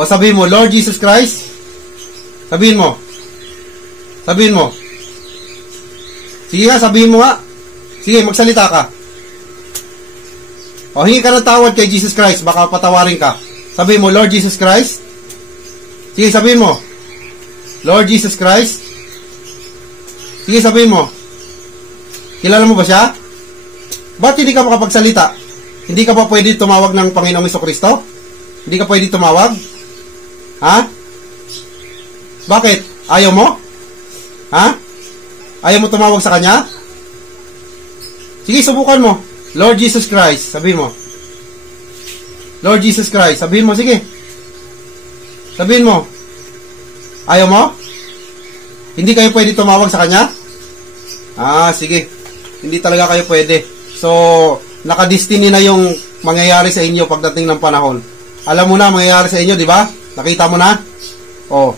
O sabihin mo, Lord Jesus Christ. Sabihin mo. Sabihin mo. Sige nga, sabihin mo nga. Sige, magsalita ka. O, hingi ka ng tawad kay Jesus Christ. Baka patawarin ka. Sabihin mo, Lord Jesus Christ. Sige, sabihin mo. Lord Jesus Christ. Sige, sabihin mo. Kilala mo ba siya? Ba't hindi ka makapagsalita? Hindi ka pa pwede tumawag ng Panginoong Jesucristo? Hindi ka pwede tumawag? Ha? Bakit? Ayaw mo? Ha? Ayaw mo tumawag sa Kanya? Sige, subukan mo. Lord Jesus Christ. Sabihin mo. Lord Jesus Christ. Sabihin mo, sige. Sabihin mo. Ayaw mo? Hindi kayo pwede tumawag sa Kanya? Ah, sige. Hindi talaga kayo pwede. So, nakadestiny na yung mangyayari sa inyo pagdating ng panahon. Alam mo na mangyayari sa inyo, di ba? Nakita mo na? Oh.